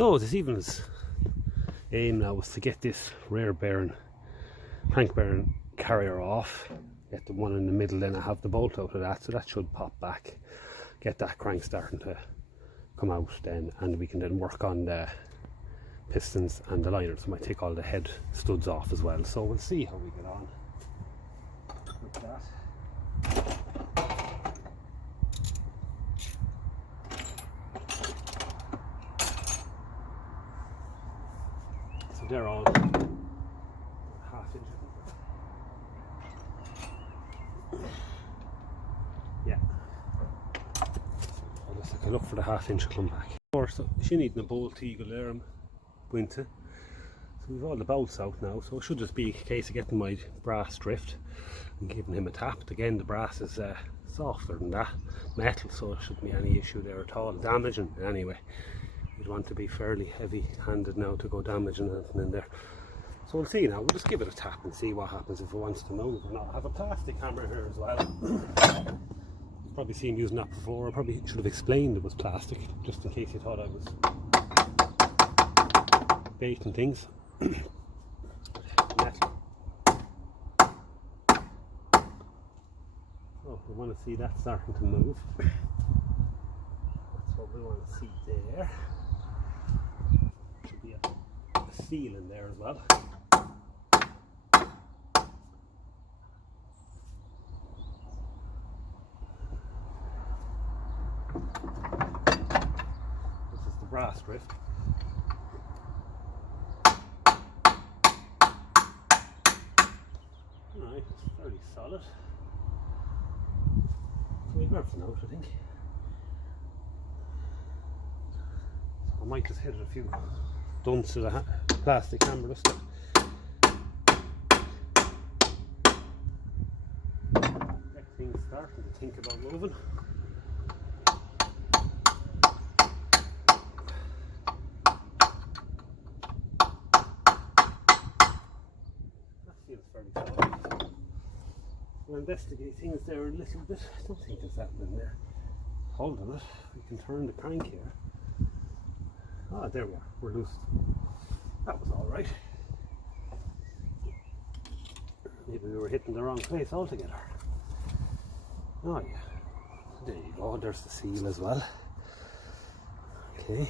So this evening's aim now was to get this rear bearing, crank bearing carrier off, get the one in the middle, then I have the bolt out of that, so that should pop back, get that crank starting to come out then, and we can then work on the pistons and the liners. Might take all the head studs off as well, so we'll see how we get on with that. So they're all half-inch. Yeah, I'll just take a look for the half-inch come back. Of course, she needs a bolt eagle there I'm going to. So we've all the bolts out now, so it should just be a case of getting my brass drift and giving him a tap. Again, the brass is softer than that metal, so there shouldn't be any issue there at all. Damaging anyway. You'd want to be fairly heavy handed now to go damaging anything in there. So we'll see now, we'll just give it a tap and see what happens if it wants to move or not. I have a plastic hammer here as well. You've probably seen using that before. I probably should have explained it was plastic, just in case you thought I was baiting things. Metal. So we want to see that starting to move. That's what we want to see there. Should be a seal in there as well. This is the brass drift. Alright, it's fairly solid. So we've everything out, I think. So I might just hit it a few dunts with a plastic hammer just to get things starting to think about moving. We'll investigate things there a little bit. I don't think there's that in there. Holding it, we can turn the crank here. Ah, there we are, we're loose. That was alright. Maybe we were hitting the wrong place altogether. Oh yeah, there you go, there's the seal as well. Okay,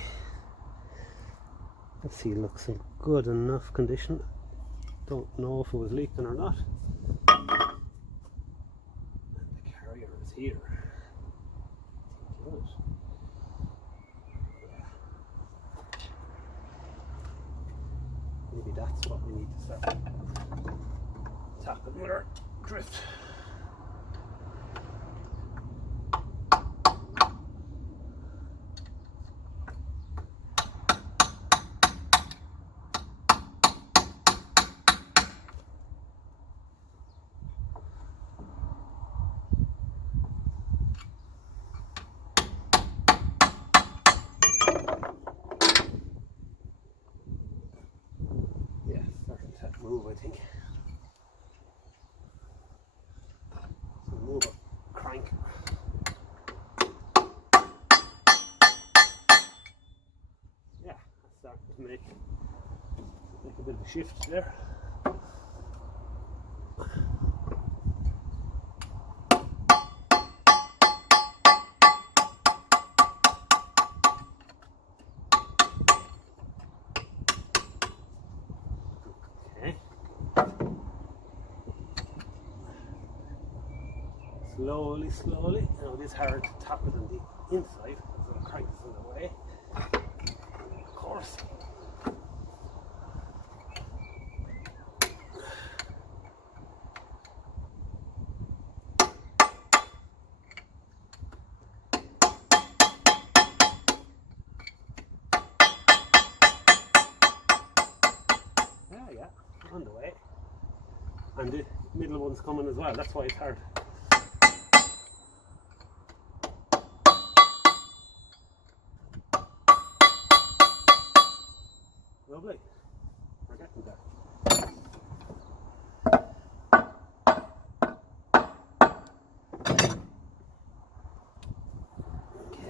that seal looks in good enough condition. Don't know if it was leaking or not. Here. Good. Yeah. Maybe that's what we need to start tapping with our drift. Move, I think. So move a crank. Yeah, that's starting to make a bit of a shift there. Slowly. Now it is hard to tap it on the inside because the crank is in the way. Of course. Yeah, on the way. And the middle one's coming as well, that's why it's hard. Lovely. We're getting there.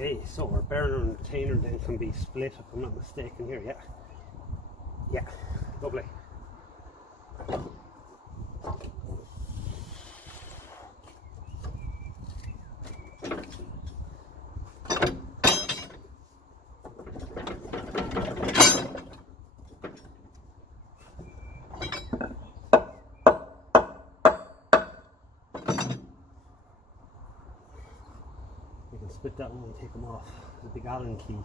Okay, so our bearer and retainer then can be split, if I'm not mistaken here, yeah. Yeah, lovely. You can split that one and take them off. There's a big Allen key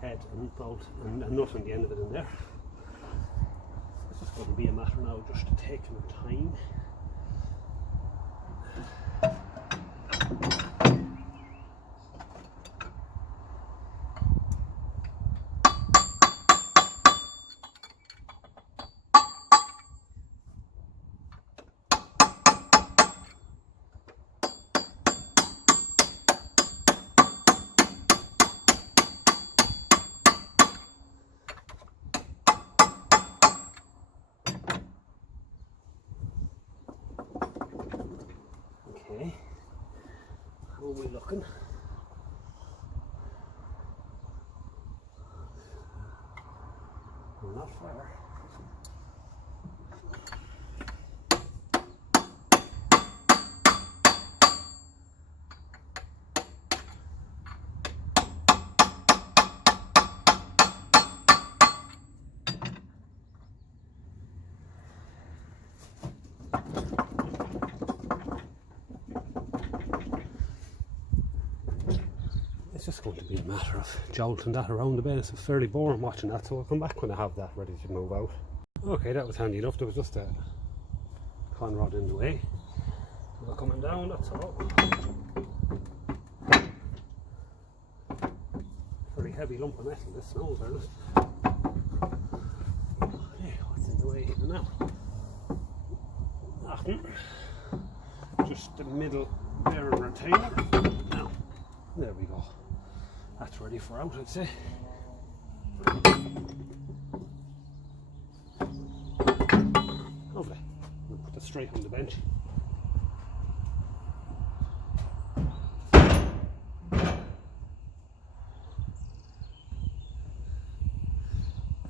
head and bolt and a nut on the end of it in there. It's just going to be a matter now just to take some time. Okay, how are we looking? We're not far. It's just going to be a matter of jolting that around a bit. It's fairly boring watching that, so I'll come back when I have that ready to move out. Okay, that was handy enough. There was just a con rod in the way. We're coming down, that's all. Pretty heavy lump of metal, this snow, in fairness. Okay, what's in the way here now? Nothing. Just the middle bearing retainer. Now, there we go. That's ready for out, I'd say. Lovely. We'll put that straight on the bench.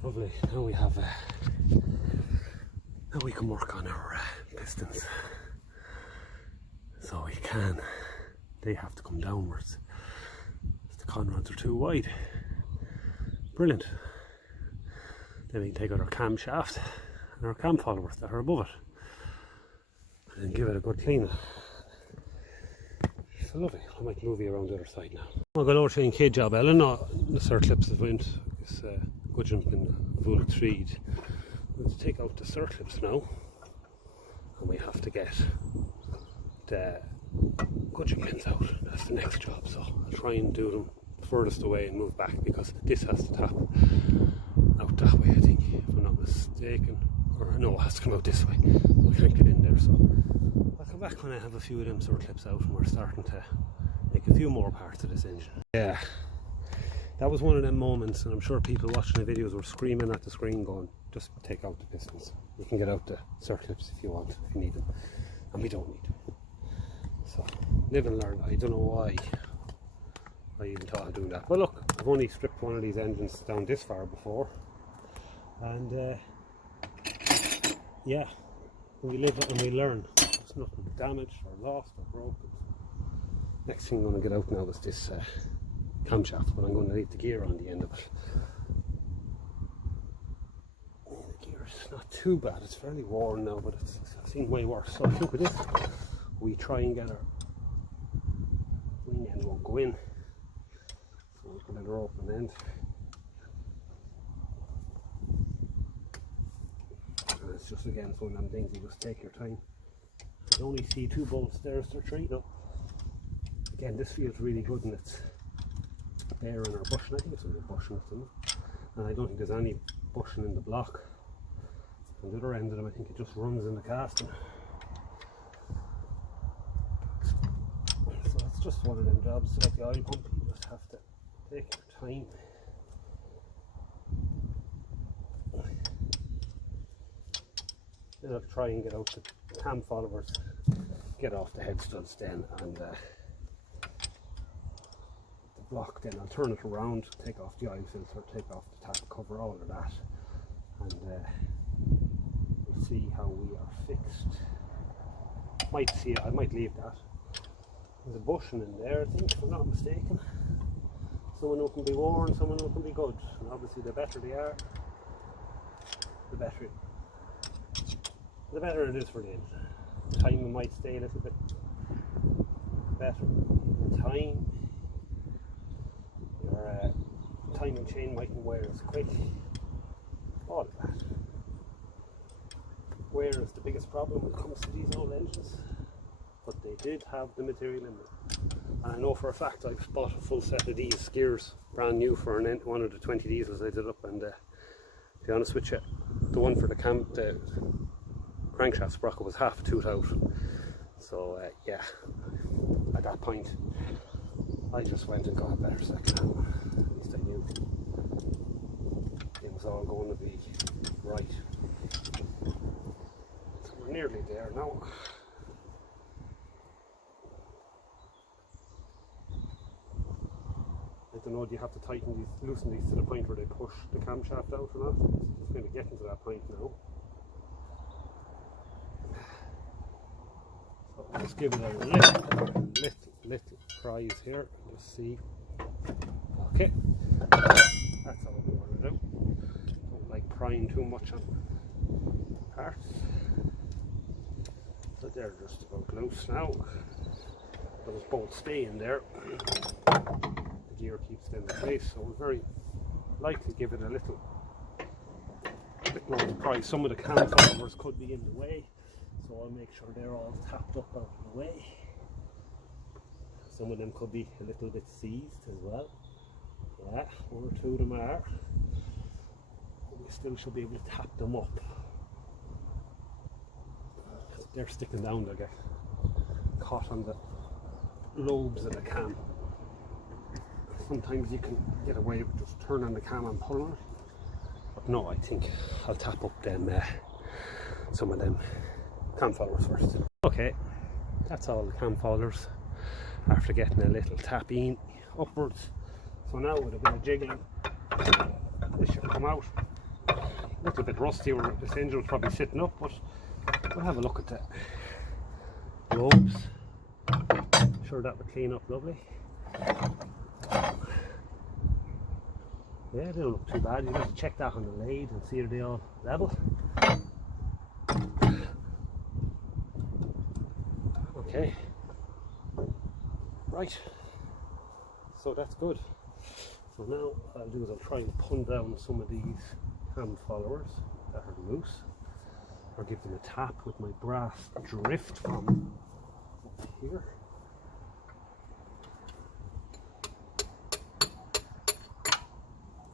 Lovely. Now we have. Now we can work on our pistons. So we can. They have to come downwards. The conrods are too wide. Brilliant. Then we can take out our camshaft and our cam followers that are above it and give it a good clean. So lovely. I might move you around the other side now. I'll go over to an cage job, Ellen. No, the circlips have went. It's good jump in full treed. Let's take out the circlips now, and we have to get the gudgeon pins out. That's the next job, so I'll try and do them furthest away and move back because this has to tap out that way, I think, if I'm not mistaken. Or no, it has to come out this way. I can't get in there, so I'll come back when I have a few of them circlips out and we're starting to make a few more parts of this engine. Yeah, that was one of them moments, and I'm sure people watching the videos were screaming at the screen going, just take out the pistons. You can get out the circlips if you want, if you need them, and we don't need them. So, live and learn. I don't know why I even thought of doing that. But look, I've only stripped one of these engines down this far before. And yeah, we live and we learn. There's nothing damaged or lost or broken. Next thing I'm going to get out now is this camshaft, but I'm going to leave the gear on the end of it. The gear is not too bad. It's fairly worn now, but I've seen way worse. So I think with this, we try and get our wing end won't go in, so we can let her open end. And it's just, again, it's one of them things, you just take your time. I only see 2 bolts there, is there 3 though? Again, this feels really good, and it's there in our bushing. I think it's only bushing at them, and I don't think there's any bushing in the block. On the other end of them, I think it just runs in the casting. Just one of them jobs like the oil pump. You just have to take your time. Then I'll try and get out the cam followers, get off the head studs then, and the block, then I'll turn it around, take off the oil filter, take off the tap cover, all of that, and we'll see how we are fixed. I might leave that. There's a bushing in there, I think, if I'm not mistaken. Some of them can be worn, some of them can be good, and obviously the better they are, the better it is for the engine. Timing might stay a little bit better in time. Your timing chain mightn't wear as quick. All of that. Wear is the biggest problem when it comes to these old engines, but they did have the material in them. And I know for a fact I've bought a full set of these gears, brand new, for one of the 20 diesels I did up, and to be honest with you, the one for the crankshaft sprocket was half a tooth out. So yeah, at that point I just went and got a better second hand. At least I knew it was all going to be right. So we're nearly there now. I don't know, do you have to tighten these, loosen these to the point where they push the camshaft out or not? It's just going to get into that point now. So let's give it a little prise here. Let's see. Okay, that's all we want to do. Don't like prying too much on parts. So they're just about loose now. Those bolts stay in there. The gear keeps them in place, so we'll very likely give it a little bit more to pry. Some of the cam followers could be in the way, so I'll make sure they're all tapped up out of the way. Some of them could be a little bit seized as well. Yeah, one or two of them are. But we still should be able to tap them up. If they're sticking down, they'll get caught on the lobes of the cam. Sometimes you can get away with just turning the cam and pulling it. But no, I think I'll tap up them some of them cam followers first. Okay, that's all the cam followers after getting a little tapping upwards. So now with a bit of jiggling, this should come out. A little bit rusty where this engine was probably sitting up, but we'll have a look at the lobes. I'm sure that would clean up lovely. Yeah, they don't look too bad. You have to check that on the lathe and see if they all level. Okay, right, so that's good. So now what I'll do is I'll try and pull down some of these cam followers that are loose, or give them a tap with my brass drift from up here.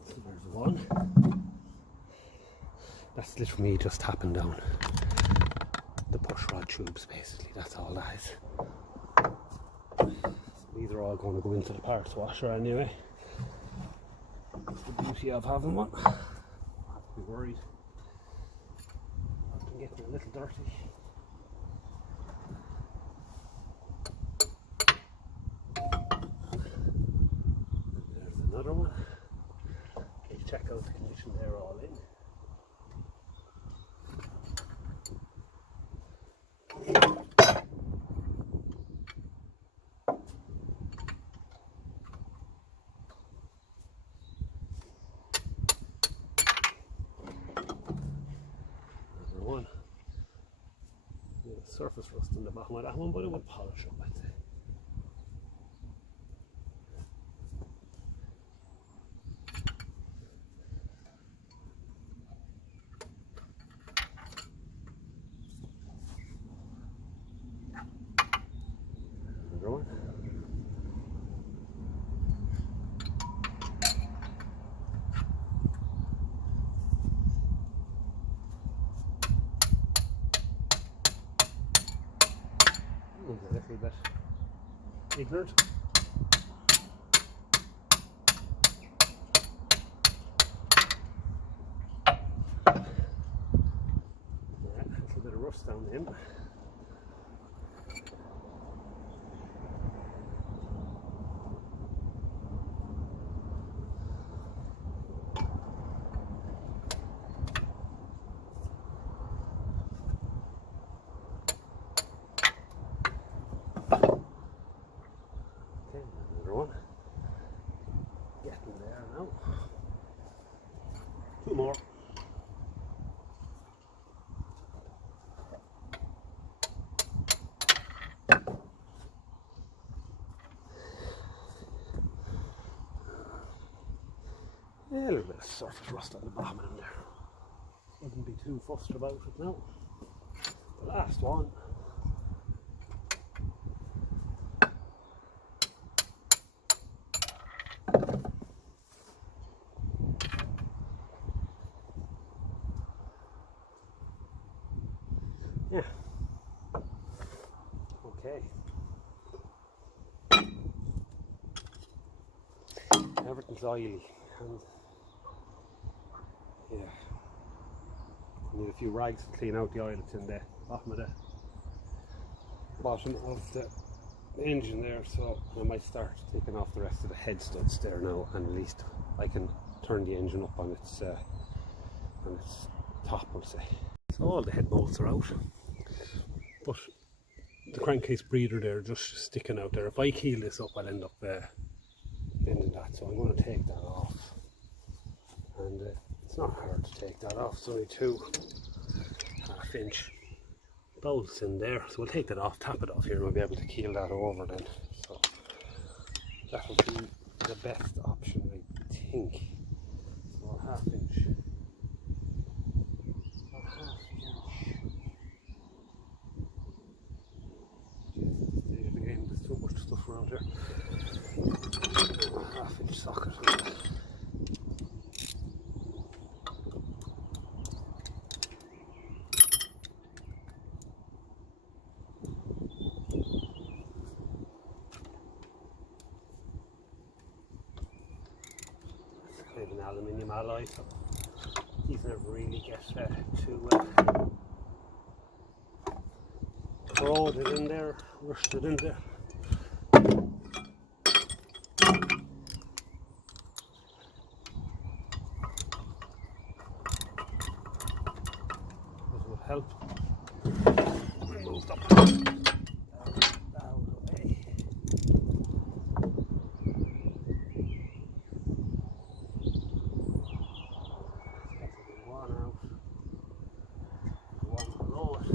So there's one. That's literally me just tapping down the push rod tubes, basically. That's all that is. So these are all going to go into the parts washer anyway. That's the beauty of having one. I don't have to be worried about them getting a little dirty. And there's another one. Okay, check out the condition they're all in. One. Surface rust in the bottom of that one, but it would polish up, I'd say. Another one. A little bit ignorant. Yeah, a little bit of rust down him. surface rust on the bottom of them there. Wouldn't be too fussed about it now. The last one. Yeah. Okay. Everything's oily and yeah. I need a few rags to clean out the oil that's in the bottom of the engine there, so I might start taking off the rest of the head studs there now, and at least I can turn the engine up on its top, I'll say. So all the head bolts are out, but the crankcase breather there just sticking out there. If I keel this up, I'll end up bending that, so I'm going to take that off, and it's not hard to take that off. It's only 2 half-inch bolts in there, so we'll take that off, tap it off here, and we'll be able to keel that over then. So that will be the best option, I think. So a half-inch. Again, there's too much stuff around here. A half-inch socket. Kind of an aluminium alloy, so these never really get too corroded in there, rusted in there. This will help remove the plastic out of the way. One out, one below it.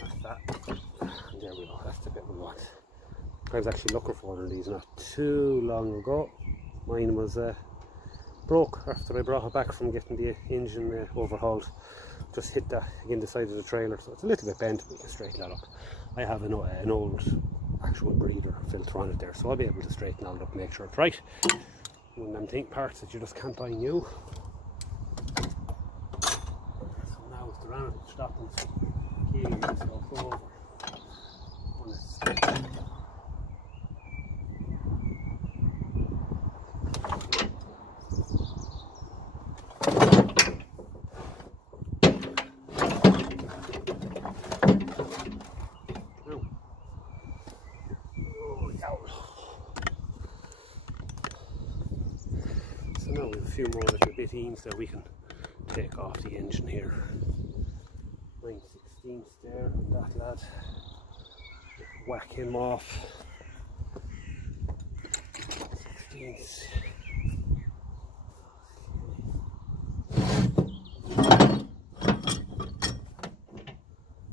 That's that. And there we go, that's the bit we want. I was actually looking for one of these not too long ago. Mine was broke after I brought it back from getting the engine overhauled. Just hit that again the side of the trailer, so it's a little bit bent, but we can straighten that up. I have an old actual breather filter on it there, so I'll be able to straighten all it up, make sure it's right. One of them parts that you just can't buy new. So now it's the round stopping keeling itself over on its So now we have a few more little bittings that we can take off the engine here. 9/16 there, and that lad, whack him off. 16s.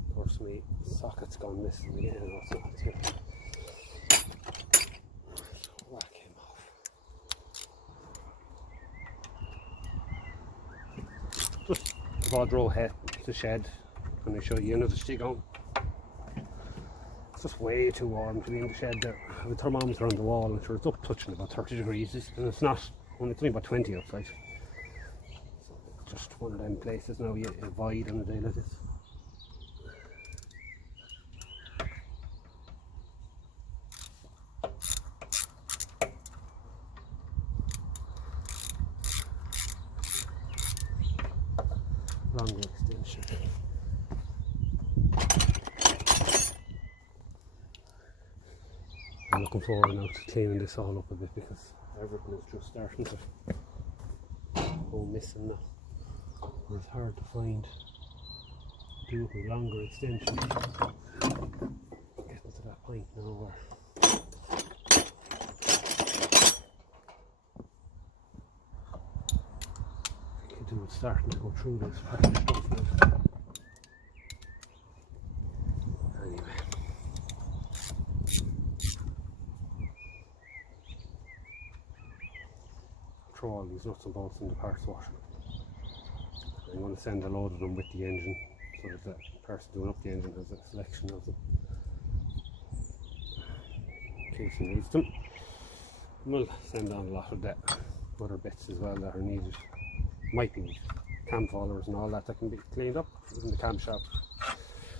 Of course, my socket's gone missing again. Also, whack him off. Just about row head to shed. When I show you another stick on. It's just way too warm to be in the shed there. I have a thermometer on the wall, and sure it's up touching about 30 degrees, and it's not, it's only about 20 outside. So it's just one of them places now you avoid on a day like this. Longer extension. I'm looking forward now to cleaning this all up a bit, because everything is just starting to go missing now. And it's hard to find doable longer extension. Getting to that point now where I can do it starting to go through this package stuff now. throw all these nuts and bolts in the parts washer. I'm going to send a load of them with the engine so that the person doing up the engine has a selection of them in case he needs them. And we'll send on a lot of the other bits as well that are needed. Might be cam followers and all that can be cleaned up in the cam shop.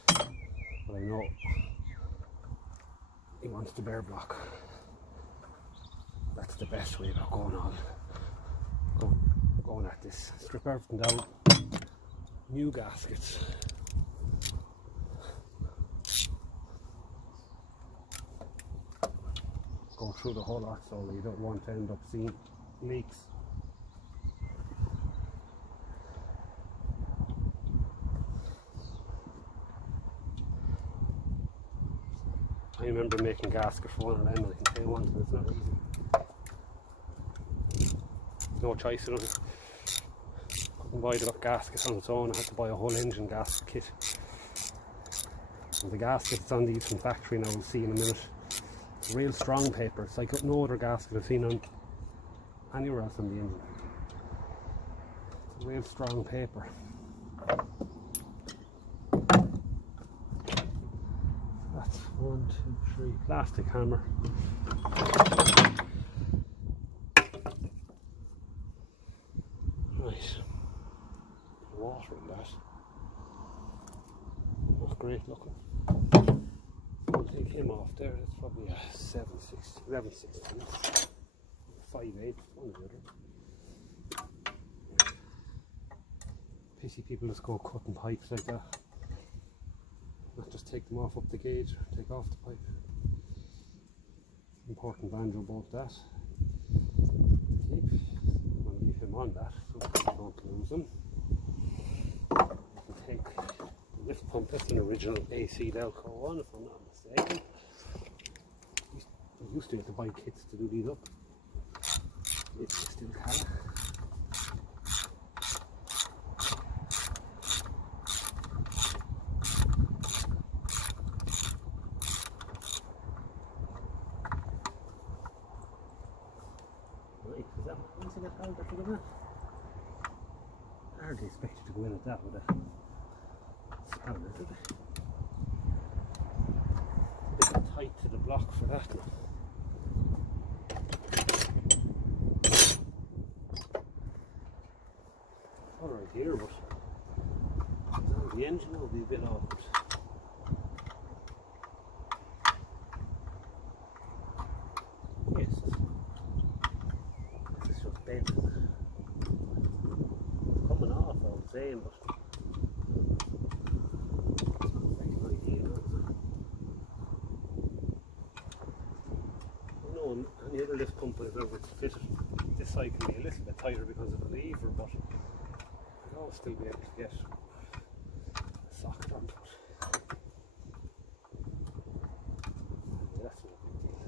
But I know he wants the bare block. That's the best way about going at this. Strip everything down. New gaskets. Go through the whole lot so you don't want to end up seeing leaks. I remember making gaskets for one of them, and I can tell you one thing, it's not easy. No choice in it. Couldn't buy the gaskets on its own, I had to buy a whole engine gasket kit. And the gaskets on these from factory now, we'll see in a minute. It's real strong paper, it's like no other gasket I've seen on anywhere else on the engine. It's real strong paper. That's 1, 2, 3 plastic hammer. Right, water in that. Not great looking. I'll take him off there. It's probably a 7/16, 11/16, 5/8, one or the other. Pity people just go cutting pipes like that. Not just take them off up the gauge, take off the pipe. Important banjo bolt that. Keep. I'll leave him on that so we don't lose him. We can take the lift pump. That's an original AC Delco one, if I'm not mistaken. We used to have to buy kits to do these up. If you still can. Right, is that once I get held after the mat? I hardly expect you to go in at that with a spanner, did it? A bit tight to the block for that now. Alright here, but the engine will be a bit awkward. Yes, this is just bent. It's coming off all the same, but it's not like an idea now, is it? I know any other lift pump I've ever fitted, this side can be a little bit tighter because of the lever, but I'll still be able to get a socket onto it. Yeah, that's no big deal.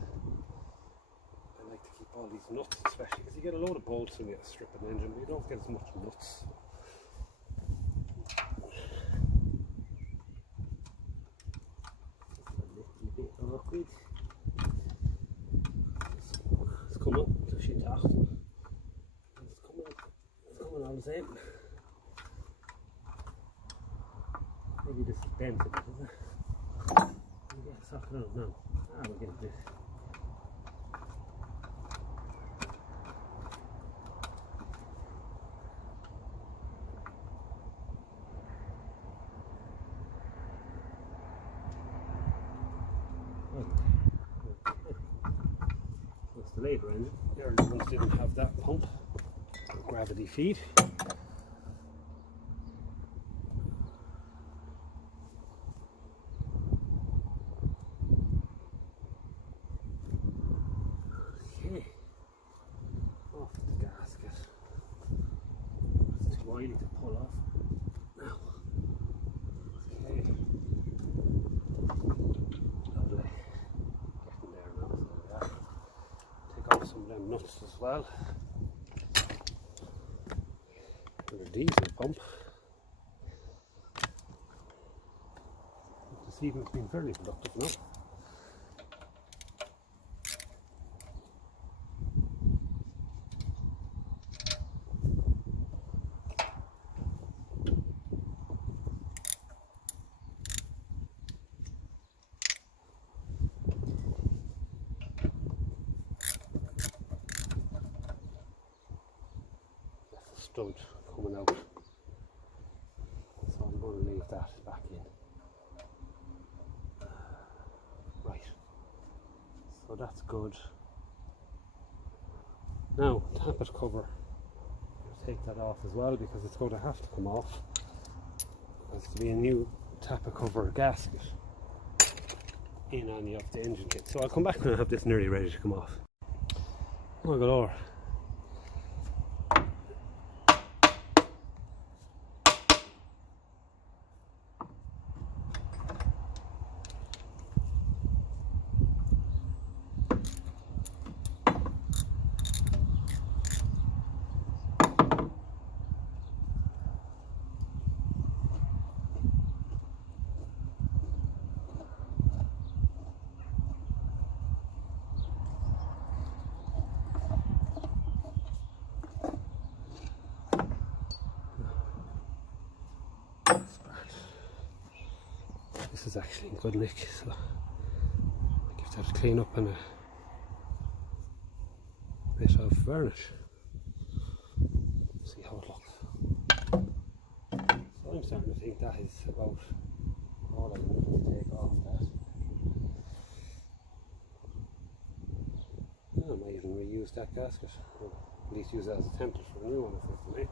I like to keep all these nuts, especially because you get a load of bolts when you strip an engine, but you don't get as much nuts. Just a little bit awkward. It's coming, so she tacht. It's coming all the same. Maybe this is bent a bit, isn't it? We'll get a socket on it now. We'll get this. That's the later engine. The early ones didn't have that pump, gravity feed. Off the gasket. It's too wily to pull off now. Okay. Lovely. Getting there now, so yeah. Take off some of them nuts as well. And a diesel pump. This evening's been fairly productive now. stud coming out, so I'm going to leave that back in. Right, so that's good. Now, tappet cover, I'll take that off as well because it's going to have to come off. There's to be a new tappet cover gasket in any of the engine kit. So I'll come back when I have this nearly ready to come off. Oh my god. This is actually in good nick, so I'll give that a clean up and a bit of varnish. See how it looks. So I'm starting to think that is about all I need to take off that. I might even reuse that gasket, or at least use that as a template for a new one if it's me.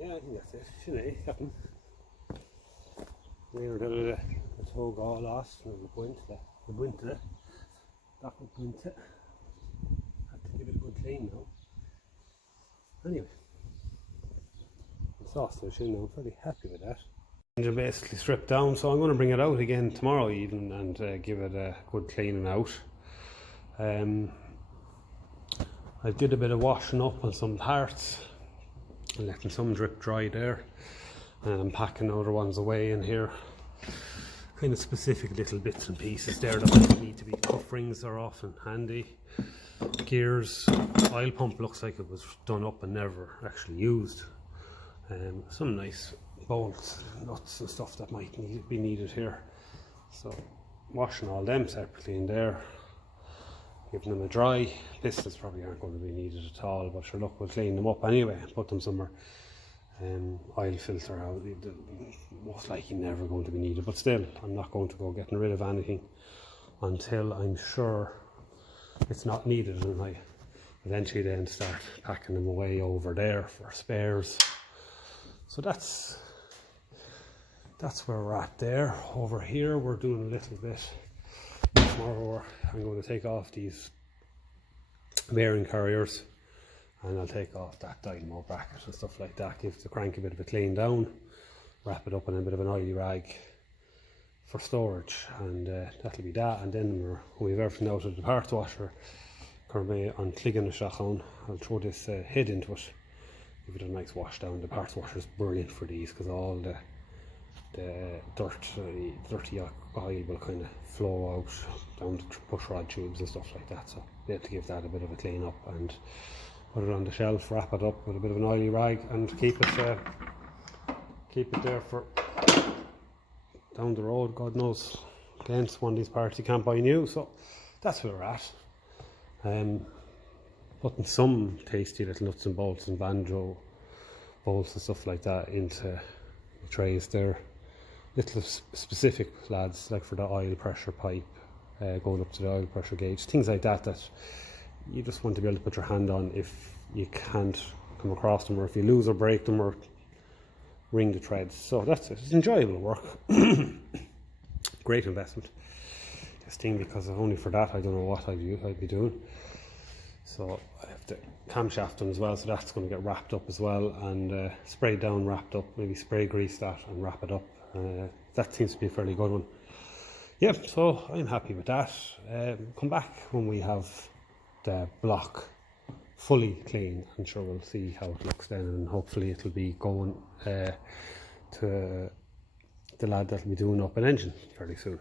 Yeah, I think that's it, shouldn't it, Captain? We're the tug all lost and the point that would point it. Have to give it a good clean now. Anyway, the sausage, you know, I'm pretty happy with that. Engine basically stripped down, so I'm going to bring it out again tomorrow evening and give it a good cleaning out. I did a bit of washing up on some parts and letting some drip dry there, and I'm packing other ones away in here. Kind of specific little bits and pieces there that need to be. Cuff rings are often handy. Gears, oil pump looks like it was done up and never actually used. Some nice bolts, nuts and stuff that might be needed here. So washing all them separately in there, giving them a dry. Pistons probably aren't going to be needed at all, but sure, look, we'll clean them up anyway and put them somewhere. Oil filter out, most likely never going to be needed, but still I'm not going to go getting rid of anything until I'm sure it's not needed, and I eventually then start packing them away over there for spares. So that's where we're at there. Over here we're doing a little bit more. I'm going to take off these bearing carriers, and I'll take off that dynamo bracket and stuff like that, give the crank a bit of a clean down, wrap it up in a bit of an oily rag for storage, and that'll be that. And then when we've everything out of the parts washer, currently on clicking the shotgun, I'll throw this head into it, give it a nice wash down. The parts washer is brilliant for these because all the dirty oil will kind of flow out down the push rod tubes and stuff like that, so we have to give that a bit of a clean up and put it on the shelf, wrap it up with a bit of an oily rag, and keep it there for down the road. God knows, against one of these parts you can't buy new. So that's where we're at. Putting some tasty little nuts and bolts and banjo bolts and stuff like that into the trays there. Little specific lads, like for the oil pressure pipe, going up to the oil pressure gauge, things like that that you just want to be able to put your hand on if you can't come across them, or if you lose or break them or ring the threads. So that's it. It's enjoyable work. Great investment, this thing, because only for that I don't know what I'd be doing. So I have the camshaft done as well, so that's going to get wrapped up as well, and sprayed down, wrapped up, maybe spray grease that and wrap it up. That seems to be a fairly good one. Yeah, so I'm happy with that. Come back when we have the block fully clean, and sure we'll see how it looks then, and hopefully it'll be going to the lad that'll be doing up an engine fairly soon.